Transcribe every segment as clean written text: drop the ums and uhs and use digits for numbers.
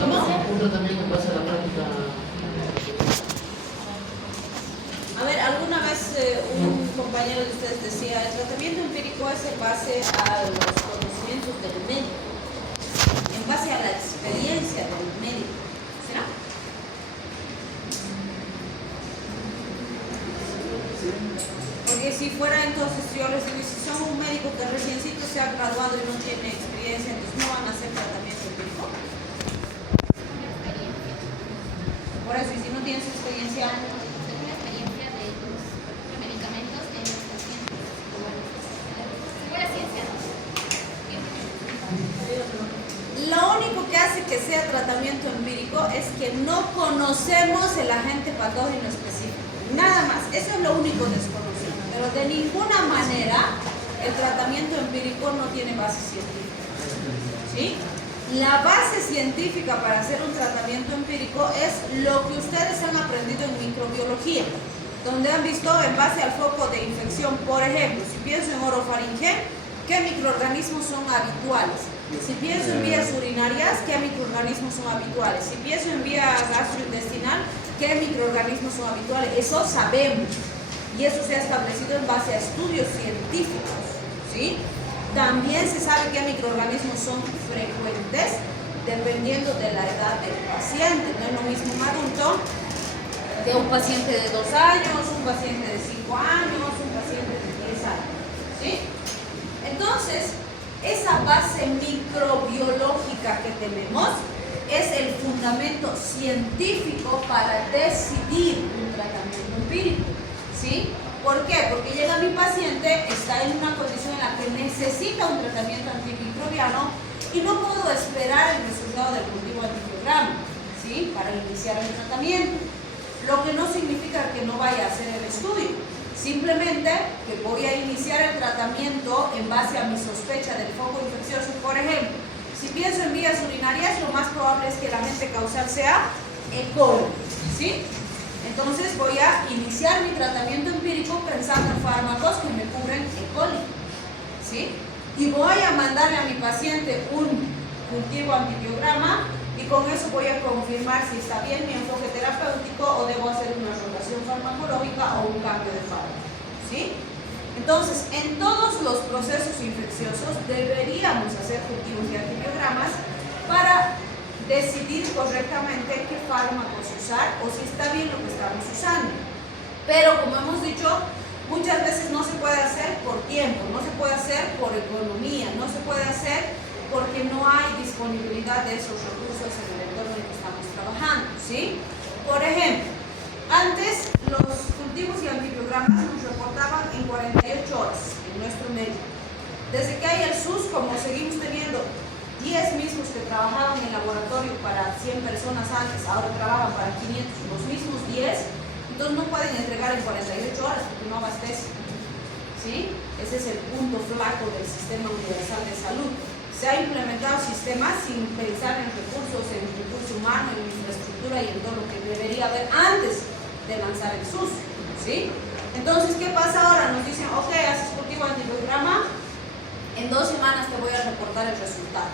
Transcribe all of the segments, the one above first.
¿Cómo? Un tratamiento en base a la práctica. A ver, alguna vez un compañero de ustedes decía, el tratamiento empírico es en base a los conocimientos del médico, en base a la experiencia del médico. ¿Será? Porque si fuera entonces, yo les digo, si son un médico que reciencito se ha graduado y no tiene experiencia, entonces no van a hacer tratamiento empírico. Por eso, y si no tienes experiencia, lo único que hace que sea tratamiento empírico es que no conocemos el agente patógeno específico. Nada más, eso es lo único desconocido. Pero de ninguna manera el tratamiento empírico no tiene base científica. ¿Sí? La base científica para hacer un tratamiento empírico es lo que ustedes han aprendido en microbiología, donde han visto en base al foco de infección, por ejemplo, si pienso en orofaringe, ¿qué microorganismos son habituales? Si pienso en vías urinarias, ¿qué microorganismos son habituales? Si pienso en vía gastrointestinal, ¿qué microorganismos son habituales? Eso sabemos. Y eso se ha establecido en base a estudios científicos. ¿Sí? También se sabe qué microorganismos son frecuentes dependiendo de la edad del paciente. No es lo mismo un adulto que un paciente de 2 años, un paciente de 5 años, un paciente de 10 años. ¿Sí? Entonces, esa base microbiológica que tenemos es el fundamento científico para decidir un tratamiento empírico. ¿Sí? ¿Por qué? Porque llega mi paciente, está en una condición en la que necesita un tratamiento antimicrobiano y no puedo esperar el resultado del cultivo antibiograma, ¿sí? Para iniciar el tratamiento. Lo que no significa que no vaya a hacer el estudio. Simplemente que voy a iniciar el tratamiento en base a mi sospecha del foco infeccioso. Por ejemplo, si pienso en vías urinarias, lo más probable es que el agente causal sea E. coli, ¿sí? Entonces voy a iniciar mi tratamiento empírico pensando en fármacos que me cubren E. coli, ¿sí? Y voy a mandarle a mi paciente un cultivo antibiograma y con eso voy a confirmar si está bien mi enfoque terapéutico o debo hacer una rotación farmacológica o un cambio de fármaco, ¿sí? Entonces, en todos los procesos infecciosos deberíamos hacer cultivos y antibiogramas para decidir correctamente qué fármacos usar o si está bien lo que estamos usando. Pero como hemos dicho, muchas veces no se puede hacer por tiempo, no se puede hacer por economía, no se puede hacer porque no hay disponibilidad de esos recursos en el entorno en que estamos trabajando, ¿sí? Por ejemplo, antes los cultivos y antibiogramas nos reportaban en 48 horas en nuestro medio. Desde que hay el SUS, como seguimos teniendo 10 mismos que trabajaban en laboratorio para 100 personas antes, ahora trabajan para 500, los mismos 10, entonces no pueden entregar en 48 horas porque no abastecen, ¿sí? Ese es el punto flaco del sistema universal de salud. Se ha implementado sistemas sin pensar en recursos, en recurso humano, en infraestructura y en todo lo que debería haber antes de lanzar el SUS, ¿sí? Entonces, ¿qué pasa ahora? Nos dicen, ok, haces cultivo antibiograma, en 2 semanas te voy a reportar el resultado.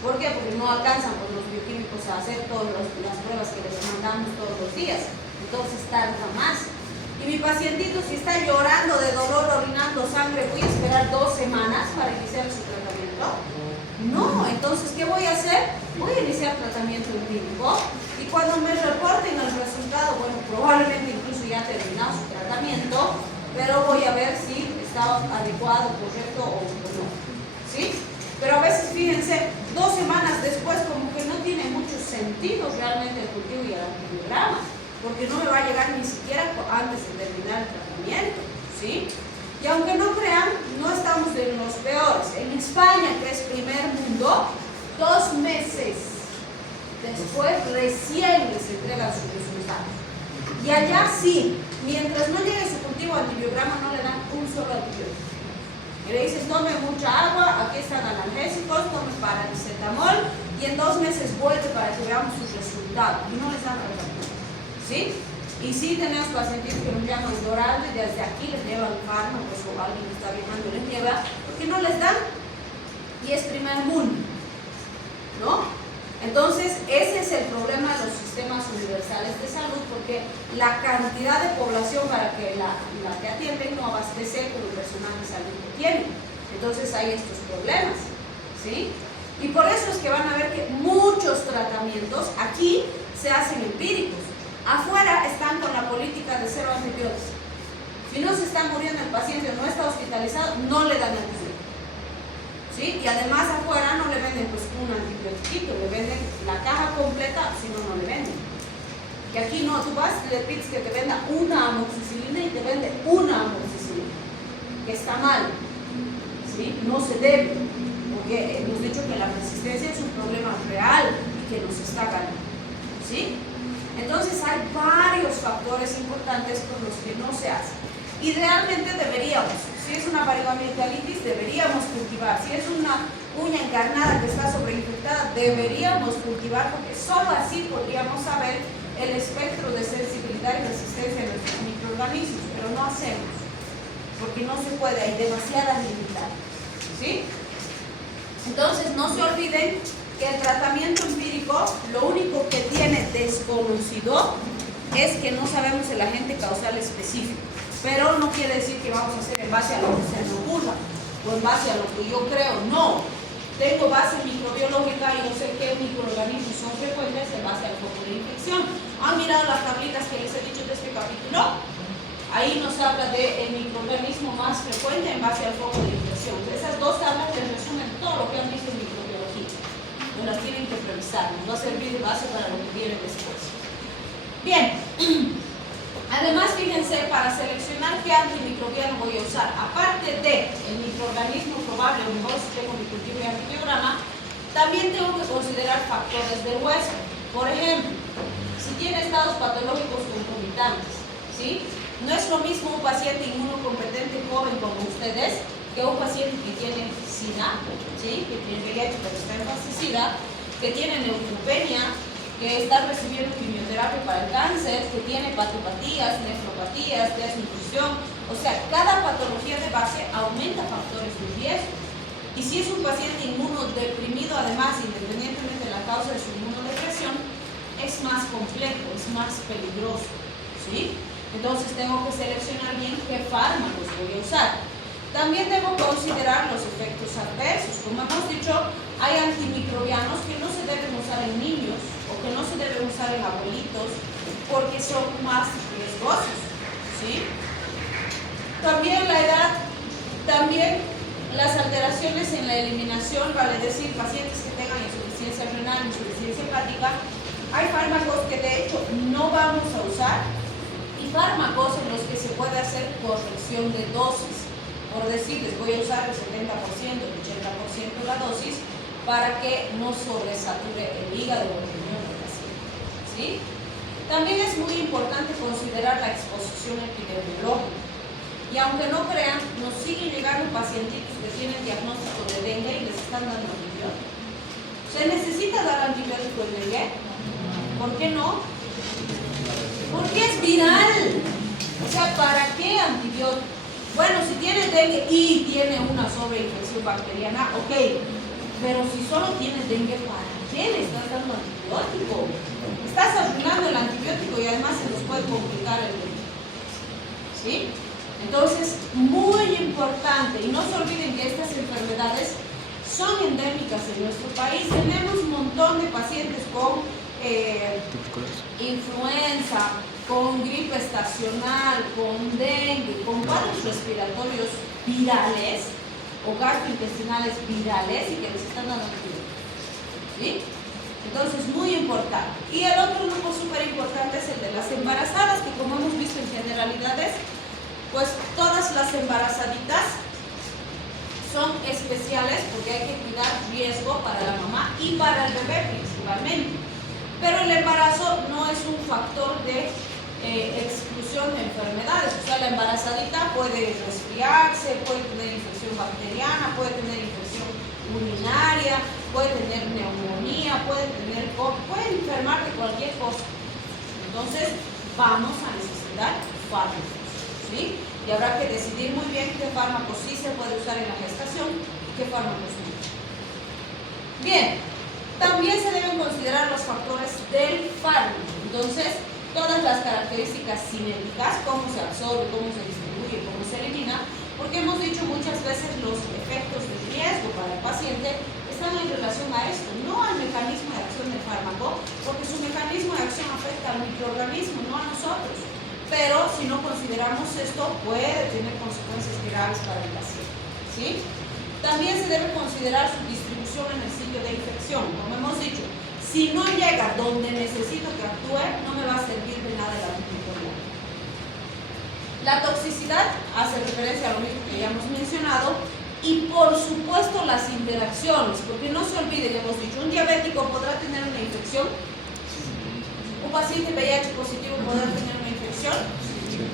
¿Por qué? Porque no alcanzan pues, los bioquímicos a hacer todas las pruebas que les mandamos todos los días. Entonces tarda más. Y mi pacientito, si está llorando de dolor, orinando sangre, ¿voy a esperar 2 semanas para iniciar su tratamiento? No, entonces, ¿qué voy a hacer? Voy a iniciar tratamiento empírico y cuando me reporten el resultado, bueno, probablemente incluso ya ha terminado su tratamiento, pero voy a ver si está adecuado, correcto o no. ¿Sí? Pero a veces, fíjense, 2 semanas después como que no tiene mucho sentido realmente el cultivo y el antibiograma, porque no me va a llegar ni siquiera antes de terminar el tratamiento, ¿sí? Y aunque no crean, no estamos de los peores. En España, que es primer mundo, 2 meses después recién les entregan sus resultados. Y allá sí, mientras no llegue su cultivo antibiograma, no le dan un solo antibiótico. Y le dicen, tome mucha agua, aquí están analgésicos, tome paracetamol, y en 2 meses vuelve para que veamos sus resultados. Y no les dan tratamiento, ¿sí? Y sí tenemos pacientes que nos llaman llorando y desde aquí les llevan fármacos o alguien está viajando les lleva, porque no les dan y es primer mundo, ¿no? Entonces, ese es el problema de los sistemas universales de salud, porque la cantidad de población para que la que atienden no abastece con el personal de salud que tienen. Entonces hay estos problemas, ¿sí? Y por eso es que van a ver que muchos tratamientos aquí se hacen empíricos. Afuera están con la política de cero antibióticos. Si no se está muriendo el paciente o no está hospitalizado, no le dan antibióticos. ¿Sí? Y además afuera no le venden pues un antibiótico, le venden la caja completa, si no, no le venden. Que aquí no, tú vas y le pides que te venda una amoxicilina y te vende una amoxicilina, que está mal, ¿sí? No se debe, porque hemos dicho que la resistencia es un problema real y que nos está ganando, ¿sí? Entonces hay varios factores importantes con los que no se hace. Y realmente deberíamos, si es una varingomicalitis, deberíamos cultivar. Si es una uña encarnada que está sobreinfectada, deberíamos cultivar, porque solo así podríamos saber el espectro de sensibilidad y resistencia de nuestros microorganismos, pero no hacemos, porque no se puede, hay demasiadas limitadas, ¿sí? Entonces no se olviden que el tratamiento empírico, lo único que tiene desconocido es que no sabemos el agente causal específico. Pero no quiere decir que vamos a hacer en base a lo que se nos ocurra o en base a lo que yo creo. No, tengo base microbiológica y yo sé qué microorganismos son frecuentes en base al foco de infección. ¿Han mirado las tablitas que les he dicho de este capítulo? Ahí nos habla del microorganismo más frecuente en base al foco de infección. Esas dos tablas les resumen todo lo que han visto en microbiología. No las tienen que revisar, nos va a servir de base para lo que viene después. Bien. Además, fíjense, para seleccionar qué antimicrobiano voy a usar, aparte del microorganismo probable o mejor si tengo mi cultivo y antibiograma, también tengo que considerar factores del huésped. Por ejemplo, si tiene estados patológicos concomitantes, ¿sí? No es lo mismo un paciente inmunocompetente joven como ustedes que un paciente que tiene SIDA, ¿sí? Que tiene VIH pero está en fase SIDA, que tiene neutropenia, que está recibiendo quimioterapia para el cáncer, que tiene hepatopatías, nefropatías, desnutrición. O sea, cada patología de base aumenta factores de riesgo. Y si es un paciente inmunodeprimido, además, independientemente de la causa de su inmunodepresión, es más complejo, es más peligroso, ¿sí? Entonces tengo que seleccionar bien qué fármacos voy a usar. También debo considerar los efectos adversos. Como hemos dicho, hay antimicrobianos que no se deben usar en niños o que no se deben usar en abuelitos porque son más riesgosos, ¿sí? También la edad, también las alteraciones en la eliminación, vale decir, pacientes que tengan insuficiencia renal, insuficiencia hepática, hay fármacos que de hecho no vamos a usar y fármacos en los que se puede hacer corrección de dosis. Por decir, les voy a usar el 70%, el 80% la dosis para que no sobresature el hígado o el riñón del paciente, ¿sí? También es muy importante considerar la exposición epidemiológica. Y aunque no crean, nos siguen llegando pacientitos que tienen diagnóstico de dengue y les están dando antibióticos. ¿Se necesita dar antibiótico en dengue? ¿Por qué no? Porque es viral. O sea, ¿para qué antibiótico? Bueno, si tiene dengue y tiene una sobreinfección bacteriana, ok, pero si solo tiene dengue, ¿para qué le estás dando antibiótico? Estás arruinando el antibiótico y además se nos puede complicar el dengue, ¿sí? Entonces, muy importante, y no se olviden que estas enfermedades son endémicas en nuestro país. Tenemos un montón de pacientes con influenza, con gripe estacional, con dengue, con cuadros respiratorios virales o gastrointestinales virales y que les están dando antibióticos, ¿sí? Entonces, muy importante. Y el otro grupo súper importante es el de las embarazadas, que como hemos visto en generalidades, pues todas las embarazaditas son especiales porque hay que cuidar riesgo para la mamá y para el bebé principalmente. Pero el embarazo no es un factor de exclusión de enfermedades. O sea, la embarazadita puede resfriarse, puede tener infección bacteriana, puede tener infección urinaria, puede tener neumonía, puede enfermar de cualquier cosa. Entonces, vamos a necesitar fármacos, ¿sí? Y habrá que decidir muy bien qué fármacos sí se puede usar en la gestación y qué fármacos no. Bien, También se deben considerar los factores del fármaco. Entonces, todas las características cinéticas, cómo se absorbe, cómo se distribuye, cómo se elimina, porque hemos dicho muchas veces los efectos de riesgo para el paciente están en relación a esto, no al mecanismo de acción del fármaco, porque su mecanismo de acción afecta al microorganismo, no a nosotros. Pero si no consideramos esto, puede tener consecuencias graves para el paciente, ¿sí? También se debe considerar su distribución en el sitio de infección. Como hemos dicho, si no llega donde necesito que actúe, no me va a servir de nada el antimicrobiano. La toxicidad hace referencia a lo mismo que ya hemos mencionado. Y por supuesto las interacciones, porque no se olviden, ya hemos dicho, un diabético podrá tener una infección, un paciente VIH positivo podrá tener una infección,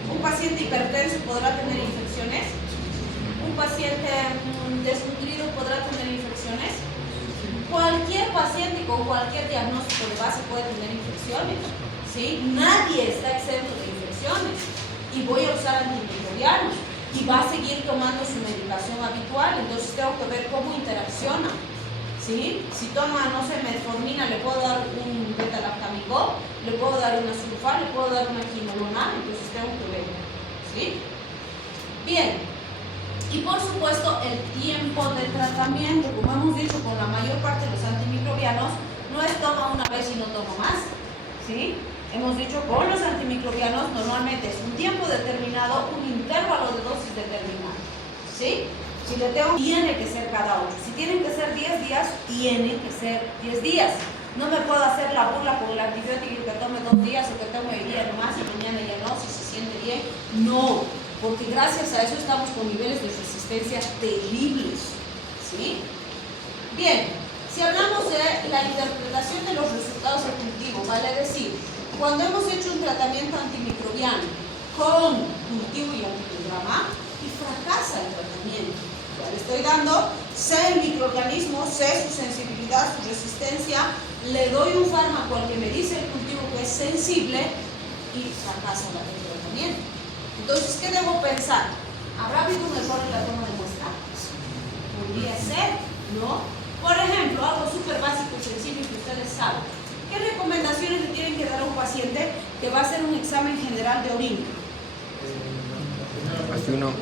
un paciente hipertenso podrá tener infecciones, un paciente desnutrido podrá tener infecciones, cualquier paciente con cualquier diagnóstico de base puede tener infecciones, ¿sí? Nadie está exento de infecciones y voy a usar antimicrobianos. Y va a seguir tomando su medicación habitual, entonces tengo que ver cómo interacciona, ¿sí? Si toma, no sé, metformina, le puedo dar un beta-lactamicol, le puedo dar una sulfal, le puedo dar una quinolona, entonces tengo que ver, ¿sí? Bien, y por supuesto el tiempo de tratamiento, como hemos dicho, con la mayor parte de los antimicrobianos, no es toma una vez y no tomo más, ¿sí? Hemos dicho, con los antimicrobianos normalmente es un tiempo determinado, un intervalo de dosis determinado, ¿sí? Si le tengo, tiene que ser cada 8. Si tienen que ser 10 días, tienen que ser 10 días. No me puedo hacer la burla con el antibiótico que tome 2 días o que tome hoy día nomás y mañana ya no, si se siente bien. No, porque gracias a eso estamos con niveles de resistencia terribles, ¿sí? Bien, si hablamos de la interpretación de los resultados ejecutivos, vale decir, cuando hemos hecho un tratamiento antimicrobiano con cultivo y antibiograma y fracasa el tratamiento, ya le estoy dando, sé el microorganismo, sé su sensibilidad, su resistencia, le doy un fármaco al que me dice el cultivo que es sensible y fracasa el tratamiento. Entonces, ¿qué debo pensar? ¿Habrá habido un error en la toma de muestra? Podría ser, ¿no? Por ejemplo, algo súper básico y sencillo que ustedes saben. ¿Qué recomendaciones le tienen que dar a un paciente que va a hacer un examen general de orina? Ayuno.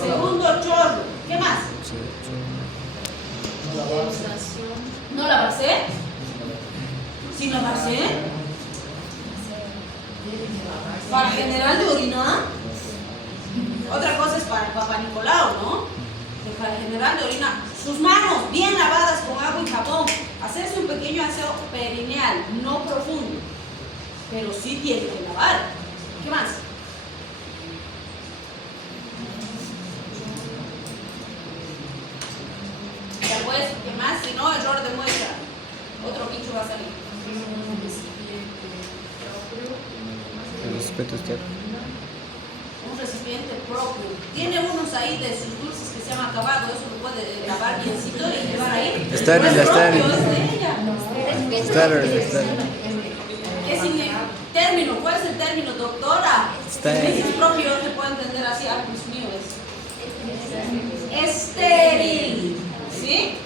Segundo chorro. ¿Qué más? ¿No la base? ¿Sí la base? ¿Para general de orina? Otra cosa es para el Papá Nicolau, ¿no? Para el general de orina, sus manos bien lavadas con agua y jabón, hacerse un pequeño aseo perineal, no profundo, pero sí tiene que lavar. ¿Qué más? Después, ¿qué más? Si no, error de muestra, otro bicho va a salir. El respeto externo. Un recipiente propio. Tiene unos ahí de sus dulces que se han acabado, eso lo puede lavar biencito y llevar ahí. Estéril, no es estéril. propio, es de ella. ¿Qué significa? Término, ¿cuál es el término, doctora? Estéril. Si es propio, se puede entender así, pues mío es estéril, ¿sí?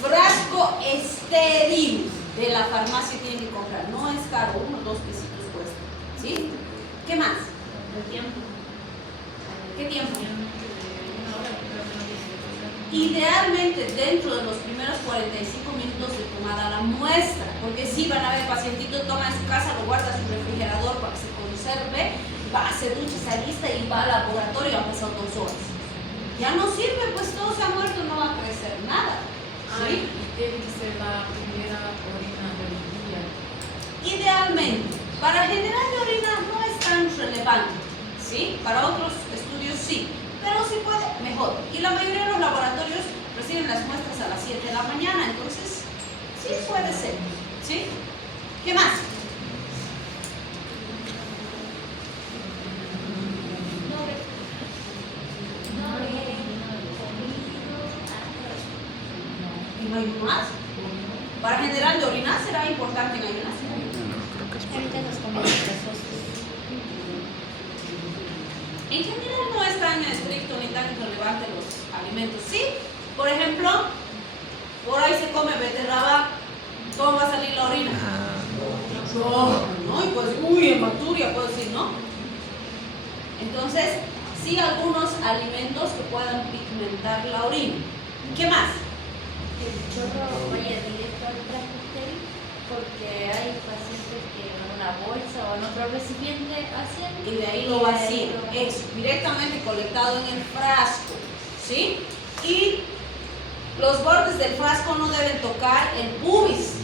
Frasco estéril de la farmacia tienen que comprar, no es caro, 1 o 2 pesitos cuesta, ¿sí? ¿Qué más? El tiempo. ¿Qué tiempo? Idealmente dentro de los primeros 45 minutos de tomada la muestra, porque si van a ver, pacientito toma en su casa, lo guarda en su refrigerador para que se conserve, va, se ducha, se alista y va al laboratorio y han pasado 2 horas. Ya no sirve, pues todo se ha muerto, no va a crecer nada. ¿Sí? Tiene que ser la primera orina del día. Idealmente, para general de orina no es tan relevante, ¿sí? Para otros estudios sí, pero si puede, mejor. Y la mayoría de los laboratorios reciben las muestras a las 7 de la mañana, entonces sí puede ser, ¿sí? ¿Qué más? ¿Y no hay más? Para general de orina será importante en ayunas. En general no es tan estricto ni tan relevante los alimentos. Sí, por ejemplo, come beterraga, ¿cómo va a salir la orina? No, y pues, hematuria, puedo decir, ¿no? Entonces, sí, algunos alimentos que puedan pigmentar la orina. ¿Qué más? El chorro vaya directo al traste estéril, porque hay pacientes que en una bolsa o en otro recipiente hacen Y de ahí lo vacían. Eso, directamente colectado en el frasco, ¿sí? Y los bordes del frasco no deben tocar el pubis,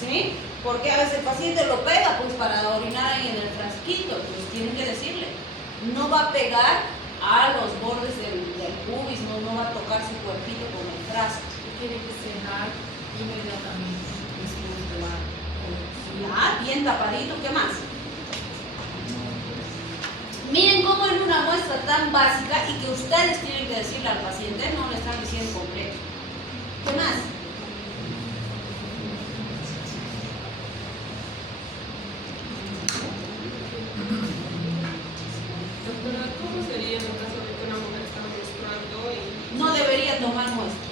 ¿sí? Porque a veces el paciente lo pega pues para orinar ahí en el frasquito, pues tienen que decirle, no va a pegar a los bordes del pubis, no va a tocar su cuerpito con el frasco. Tiene que cejar inmediatamente después de la colección. Ya, bien tapadito, ¿qué más? Miren cómo en una muestra tan básica y que ustedes tienen que decirle al paciente, no le están diciendo completo. ¿Qué más? Doctora, ¿cómo sería en el caso de que una mujer está menstruando y No debería tomar muestra.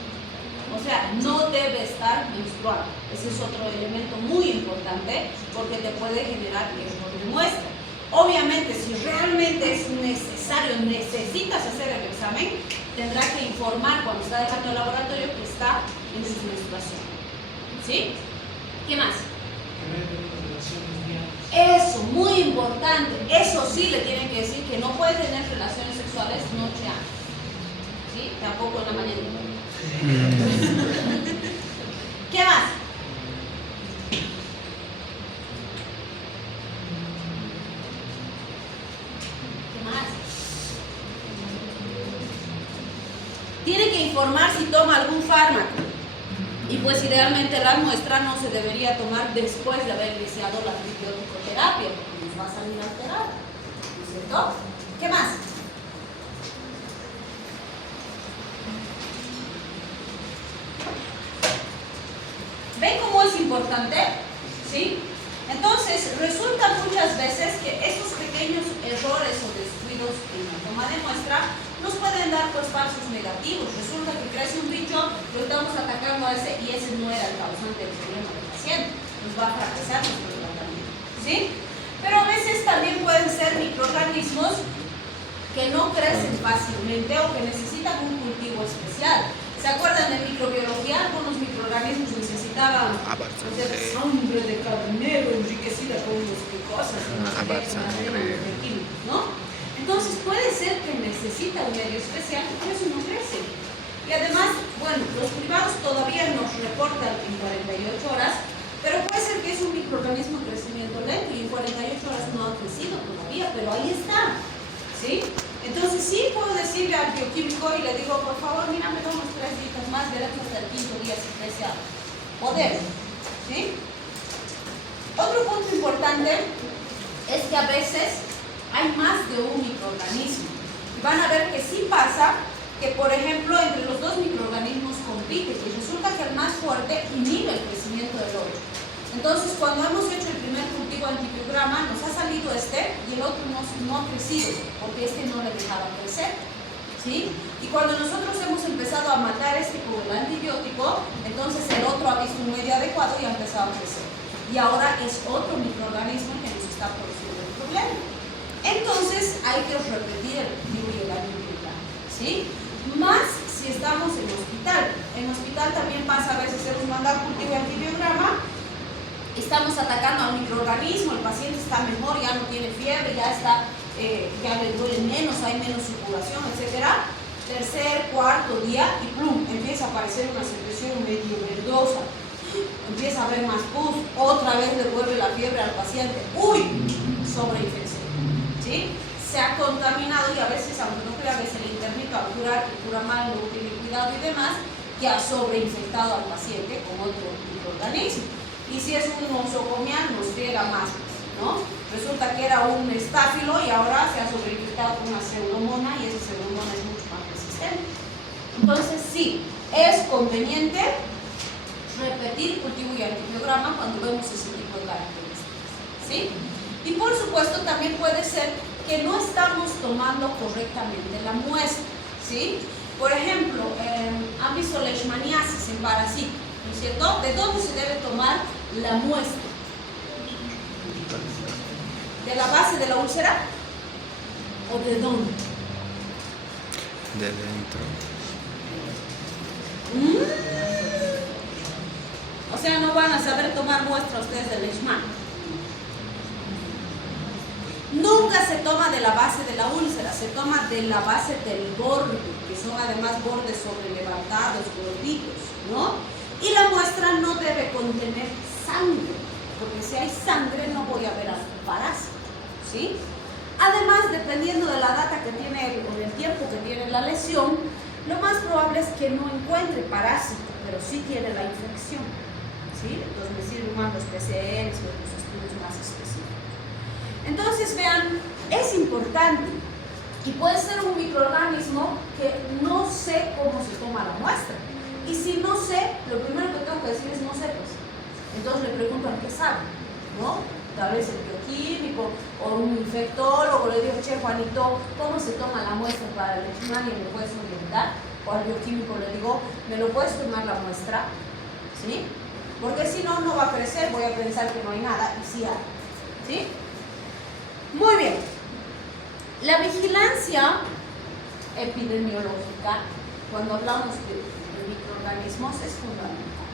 O sea, no debe estar menstruando. Ese es otro elemento muy importante porque te puede generar error de muestra. Obviamente, si realmente es necesario, necesitas hacer el examen, tendrá que informar cuando está dejando el laboratorio que está en su menstruación. ¿Sí? ¿Qué más? Eso, muy importante. Eso sí le tienen que decir que no puede tener relaciones sexuales noche antes. ¿Sí? Tampoco en la mañana. ¿Qué más? ¿Qué más? Tiene que informar si toma algún fármaco. Y pues idealmente la muestra no se debería tomar después de haber iniciado la antibiótico-terapia, porque nos va a salir alterada. ¿No es cierto? ¿Qué más? ¿Ven cómo es importante? ¿Sí? Entonces, resulta muchas veces que esos pequeños errores o descuidos en la toma de muestra nos pueden dar pues falsos negativos. Resulta que crece un bicho, lo estamos atacando a ese y ese no era el causante del problema del paciente. Nos va a fracasar nuestro tratamiento. ¿Sí? Pero a veces también pueden ser microorganismos que no crecen fácilmente o que necesitan un cultivo especial. ¿Se acuerdan de microbiología? Algunos microorganismos necesitaban sangre de carnero enriquecida con no sé qué cosas, ¿no? Entonces puede ser que necesita un medio especial y por eso no crece. Y además, bueno, los privados todavía nos reportan en 48 horas, pero puede ser que es un microorganismo en crecimiento lento y en 48 horas no ha crecido todavía, pero ahí está, ¿sí? Entonces sí puedo decirle al bioquímico y le digo, por favor, mira, me da unos 3 días más, veremos hasta el 5º día si crece algo. Podemos, ¿sí? Otro punto importante es que a veces hay más de un microorganismo. Y van a ver que sí pasa que, por ejemplo, entre los dos microorganismos compiten y resulta que el más fuerte inhibe el crecimiento del otro. Entonces, cuando hemos hecho el primer cultivo antibiograma, nos ha salido este y el otro no ha crecido, porque este no le dejaba crecer, ¿sí? Y cuando nosotros hemos empezado a matar este con el antibiótico, entonces el otro ha visto un medio adecuado y ha empezado a crecer. Y ahora es otro microorganismo que nos está produciendo el problema. Entonces, hay que repetir el cultivo y el antibiograma, ¿sí? Más si estamos en hospital. En hospital también pasa a veces, hemos mandado cultivo y antibiograma, estamos atacando a un microorganismo, el paciente está mejor, ya no tiene fiebre, ya le duele menos, hay menos circulación, etc. Tercer, cuarto día y plum, empieza a aparecer una secreción medio verdosa, empieza a haber más pus, otra vez le vuelve la fiebre al paciente, ¡uy! Sobreinfección, ¿sí? Se ha contaminado y a veces, aunque no crea, a veces el internito al curar, que cura mal, no tiene cuidado y demás, que ha sobreinfectado al paciente con otro microorganismo. Y si es un nosocomial, nos friega más, ¿no? Resulta que era un estáfilo y ahora se ha sobreinfectado con una pseudomona y esa pseudomona es mucho más resistente. Entonces, sí, es conveniente repetir cultivo y antibiograma cuando vemos ese tipo de características, ¿sí? Y por supuesto, también puede ser que no estamos tomando correctamente la muestra, ¿sí? Por ejemplo, han visto leishmaniasis en parásitos. ¿no es cierto? ¿De dónde se debe tomar la muestra? ¿De la base de la úlcera? ¿O de dónde? De dentro. O sea, no van a saber tomar muestra ustedes del leishman. Nunca se toma de la base de la úlcera, se toma de la base del borde, que son además bordes sobrelevantados, gorditos, ¿no? Y la muestra no debe contener sangre, porque si hay sangre no voy a ver al parásito, ¿sí? Además, dependiendo de la data que tiene o del tiempo que tiene la lesión, lo más probable es que no encuentre parásito, pero sí tiene la infección, ¿sí? Entonces me sirven más los PCRs o los estudios más específicos. Entonces, vean, es importante y puede ser un microorganismo que no sé cómo se toma la muestra. Y si no sé, lo primero que tengo que decir es no sé, pues. Entonces le pregunto al que sabe, ¿no? Tal vez el bioquímico o un infectólogo le digo, che, Juanito, ¿cómo se toma la muestra para el leishman y me puedes orientar? O al bioquímico le digo, ¿me lo puedes tomar la muestra? ¿Sí? Porque si no, no va a crecer, voy a pensar que no hay nada y sí hay, ¿sí? Muy bien. La vigilancia epidemiológica, cuando hablamos de microorganismos, es fundamental.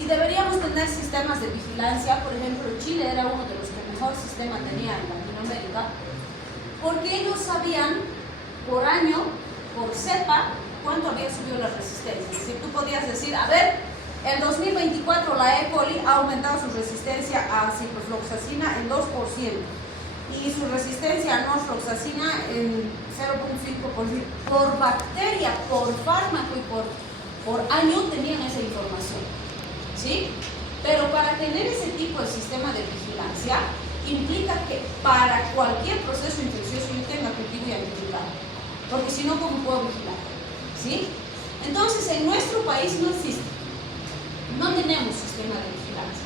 Y deberíamos tener sistemas de vigilancia. Por ejemplo, Chile era uno de los que mejor sistema tenía en Latinoamérica, porque ellos sabían por año, por cepa, cuánto había subido la resistencia. Es decir, tú podías decir, a ver, en 2024 la E. coli ha aumentado su resistencia a ciprofloxacina en 2%. Y su resistencia a norfloxacina en 0.5%. Por bacteria, por fármaco y por año tenían esa información, ¿sí? Pero para tener ese tipo de sistema de vigilancia implica que para cualquier proceso infeccioso yo tenga cultivo y antiviral, porque si no, ¿cómo puedo vigilar? ¿Sí? Entonces, en nuestro país no existe, no tenemos sistema de vigilancia.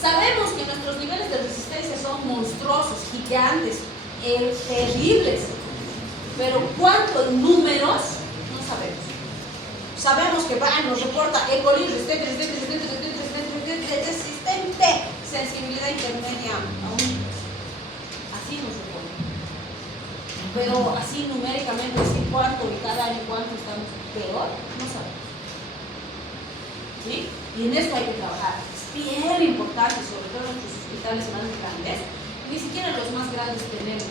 Sabemos que nuestros niveles de resistencia son monstruosos, gigantes, terribles, pero ¿cuántos números? No sabemos. Sabemos que nos reporta E. coli resistente, sensibilidad intermedia aún. Así nos reporta. Pero así numéricamente, decir cuánto y cada año cuánto estamos peor, no sabemos. ¿Sí? Y en eso hay que trabajar. Bien importante, sobre todo en los hospitales más grandes, ni siquiera los más grandes tenemos,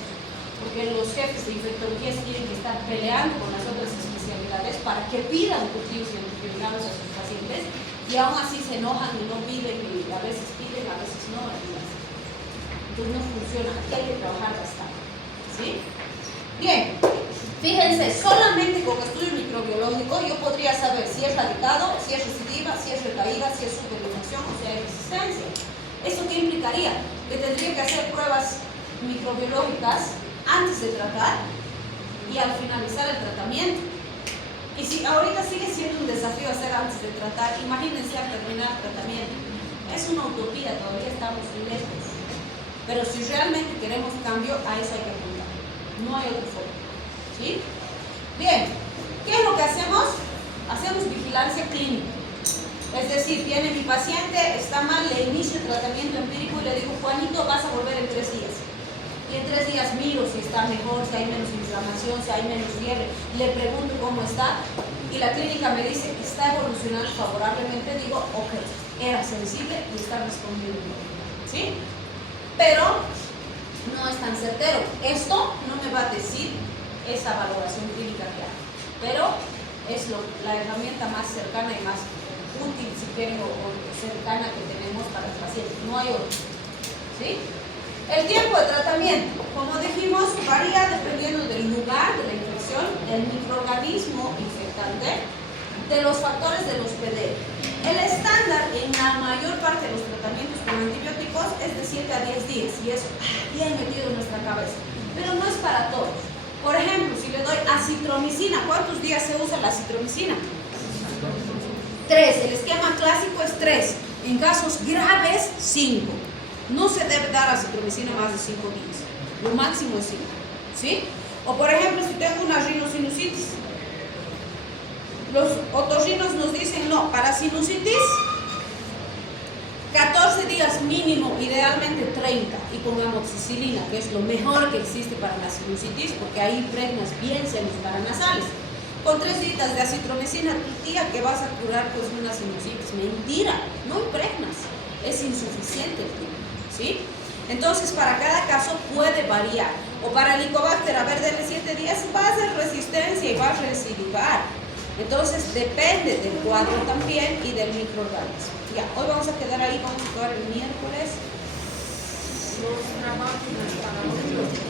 porque los jefes de infectología tienen que estar peleando con las otras especialidades para que pidan cultivos y antivirales a sus pacientes, y aún así se enojan y no piden, y a veces piden, a veces no, y así. Entonces no funciona, aquí hay que trabajar bastante, ¿sí? Bien, fíjense, solamente con estudio microbiológico yo podría saber si es radicado, si es recidiva, si es recaída, si es superinfección o si hay resistencia. ¿Eso qué implicaría? Que tendría que hacer pruebas microbiológicas antes de tratar y al finalizar el tratamiento. Y si ahorita sigue siendo un desafío hacer antes de tratar, imagínense al terminar el tratamiento. Es una utopía, todavía estamos lejos. Pero si realmente queremos cambio, a eso hay que apuntar. No hay otra forma. ¿Sí? Bien, ¿qué es lo que hacemos? Hacemos vigilancia clínica. Es decir, viene mi paciente, está mal, le inicio el tratamiento empírico y le digo, Juanito, vas a volver en 3 días. Y en 3 días miro si está mejor, si hay menos inflamación, si hay menos fiebre. Le pregunto cómo está y la clínica me dice que está evolucionando favorablemente. Digo, ok, era sensible y está respondiendo bien. ¿Sí? Pero no es tan certero. Esto no me va a decir esa valoración clínica que hay, pero es la herramienta más cercana y más útil, si quieren, o cercana que tenemos para el paciente. No hay otra. ¿Sí? El tiempo de tratamiento, como dijimos, varía dependiendo del lugar de la infección, del microorganismo infectante, de los factores del hospedero. El estándar en la mayor parte de los tratamientos con antibióticos es de 7 a 10 días, y eso bien metido en nuestra cabeza, pero no es para todos. Por ejemplo, si le doy acitromicina, ¿cuántos días se usa la acitromicina? 3. El esquema clásico es 3. En casos graves, 5. No se debe dar acitromicina más de 5 días. Lo máximo es 5. ¿Sí? O por ejemplo, si tengo una rinosinusitis, los otorrinos nos dicen, no, para sinusitis 14 días mínimo, idealmente 30, y con amoxicilina, que es lo mejor que existe para la sinusitis, porque ahí impregnas bien senos paranasales. Con 3 días de acitromicina, tu tía que vas a curar pues una sinusitis. Mentira, no impregnas, es insuficiente el tiempo, ¿sí? Entonces, para cada caso puede variar. O para el Helicobacter, a ver, denle 7 días, va a hacer resistencia y va a recidivar. Entonces, depende del cuadro también y del microorganismo. Ya, hoy vamos a quedar ahí, vamos a quedar el miércoles. No es una máquina para